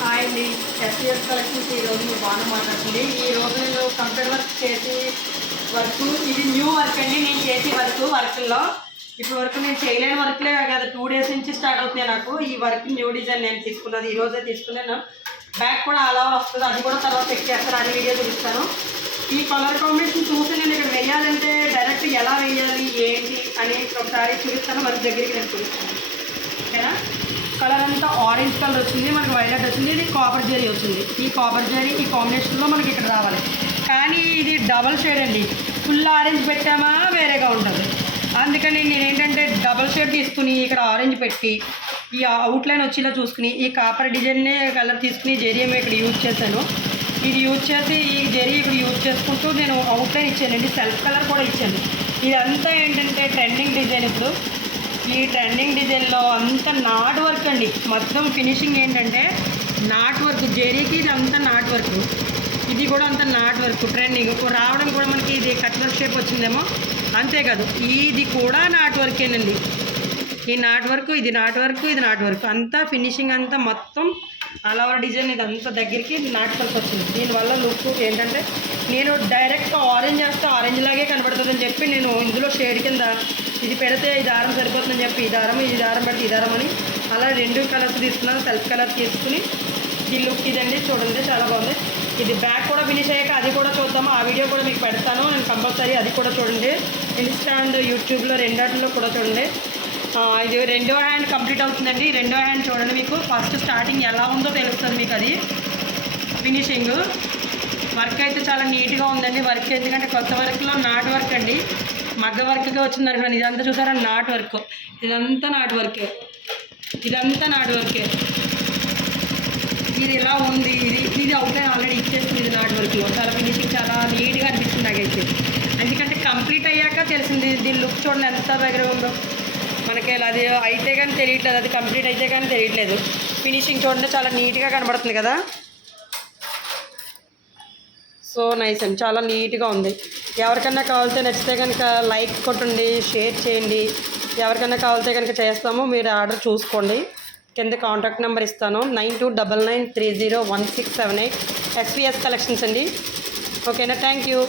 Hi అండి SS collections ఈ రోజు మీరు బాగా మాట్లాడుతుంది. ఈ రోజు నేను కంప్యూటర్ వర్క్ చేసి వర్క్ ఇది న్యూ వర్క్ అండి. నేను చేసే వర్క్ వర్క్లో. ఇప్పుడు వరకు నేను చేయలేని వర్క్లే కదా. టూ డేస్ నుంచి స్టార్ట్ అవుతున్నాయి నాకు. ఈ వర్క్ న్యూ డిజైన్ నేను తీసుకున్నది. ఈ రోజే తీసుకున్నాను. బ్యాక్ కూడా అలా వస్తుంది. అది కూడా తర్వాత చెక్ చేస్తాను. అది వీడియో చూపిస్తాను. ఈ కలర్ కాంబినేషన్ చూసి నేను ఇక్కడ వేయాలంటే డైరెక్ట్ ఎలా వేయాలి ఏంటి అని ఒకసారి చూపిస్తాను. మరి దగ్గరికి నేను చూపిస్తాను. ఓకేనా? కలర్ అంతా ఆరెంజ్ కలర్ వచ్చింది మనకి వైలెట్ వచ్చింది ఇది కాపర్ జరీ వచ్చింది. ఈ కాపర్ జరీ ఈ కాంబినేషన్లో మనకి ఇక్కడ రావాలి. కానీ ఇది డబల్ షేడ్ అండి. ఫుల్ ఆరెంజ్ పెట్టామా వేరేగా ఉంటుంది. అందుకని నేను ఏంటంటే డబల్ షేడ్ తీసుకుని ఇక్కడ ఆరెంజ్ పెట్టి ఈ అవుట్లైన్ వచ్చేలా చూసుకుని ఈ కాపర్ డిజైన్నే కలర్ తీసుకుని జరీ ఇక్కడ యూజ్ చేశాను. ఇది యూజ్ చేసి ఈ జరీ ఇక్కడ యూజ్ చేసుకుంటూ నేను అవుట్లైన్ ఇచ్చానండి. సెల్ఫ్ కలర్ కూడా ఇచ్చాను. ఇదంతా ఏంటంటే ట్రెండింగ్ డిజైన్ ఇప్పుడు. ఈ ట్రెండింగ్ డిజైన్లో అంత నాట్ వర్క్ అండి. మొత్తం ఫినిషింగ్ ఏంటంటే నాట్ వర్క్ జెరీకి ఇది అంతా నాట్ వర్క్. ఇది కూడా అంత నాట్ వర్క్ ట్రెండింగ్. రావడం కూడా మనకి ఇది కట్ వర్క్ షేప్ వచ్చిందేమో? అంతేకాదు ఇది కూడా నాట్ వర్కేనండి. ఈ నాట్ వర్క్ ఇది నాట్ వర్క్ ఇది నాట్ వర్క్. అంతా ఫినిషింగ్ అంతా మొత్తం ఆల్ డిజైన్ ఇది అంత దగ్గరికి నాట్ వర్క్ వచ్చింది. దీనివల్ల లుక్ ఏంటంటే నేను డైరెక్ట్గా ఆరెంజ్ వేస్తే ఆరెంజ్ లాగే కనబడుతుందని చెప్పి నేను ఇందులో షేడ్ కింద ఇది పెడితే ఈ దారం సరిపోతుందని చెప్పి ఈ దారం ఈ దారం పెడితే ఈ దారం అని అలా రెండు కలర్స్ తీసుకున్నాను. సెల్ఫ్ కలర్ తీసుకుని ఈ లుక్ ఇదండి. చూడండి చాలా బాగుంది. ఇది బ్యాక్ కూడా ఫినిష్ అయ్యాక అది కూడా చూద్దాము. ఆ వీడియో కూడా మీకు పెడతాను. నేను కంపల్సరీ అది కూడా చూడండి. ఇన్స్టా అండ్ యూట్యూబ్లో రెండాటిలో కూడా చూడండి. ఇది రెండో హ్యాండ్ కంప్లీట్ అవుతుందండి. రెండో హ్యాండ్ చూడండి మీకు. ఫస్ట్ స్టార్టింగ్ ఎలా ఉందో తెలుస్తుంది మీకు అది. ఫినిషింగ్. వర్క్ అయితే చాలా నీట్గా ఉందండి. వర్క్ ఎందుకంటే కొత్త వర్క్లో నాట్ వర్క్ అండి. మగ్గ వర్క్గా వచ్చింది అనుకున్నాను. ఇదంతా చూసారా? Not work. ఇదంతా నాట్ వర్కే. ఇదంతా నాట్ వర్కే. ఇది ఎలా ఉంది. ఇది ఇది అవుతే ఆల్రెడీ ఇచ్చేస్తుంది ఇది నాట్ వర్క్లో చాలా ఫినిషింగ్ చాలా నీట్గా అనిపించింది నాకైతే. ఎందుకంటే కంప్లీట్ అయ్యాక తెలిసింది. దీని లుక్ చూడండి ఎంత దగ్గర ఉందో మనకి ఇలా అది అయితే కానీ తెలియట్లేదు అది కంప్లీట్ అయితే కానీ తెలియట్లేదు. ఫినిషింగ్ చూడండి చాలా నీట్గా కనబడుతుంది కదా. సో నైస్ అండి చాలా నీట్గా ఉంది. ఎవరికైనా కావాలితే నచ్చితే కనుక లైక్ కొట్టండి షేర్ చేయండి. ఎవరికైనా కావాలితే కనుక చేస్తాము మీరు ఆర్డర్ చూసుకోండి. కింద కాంటాక్ట్ నెంబర్ ఇస్తాను nine two double nine three zero one six seven eight. S V S collections అండి. ఓకేనా థ్యాంక్ యూ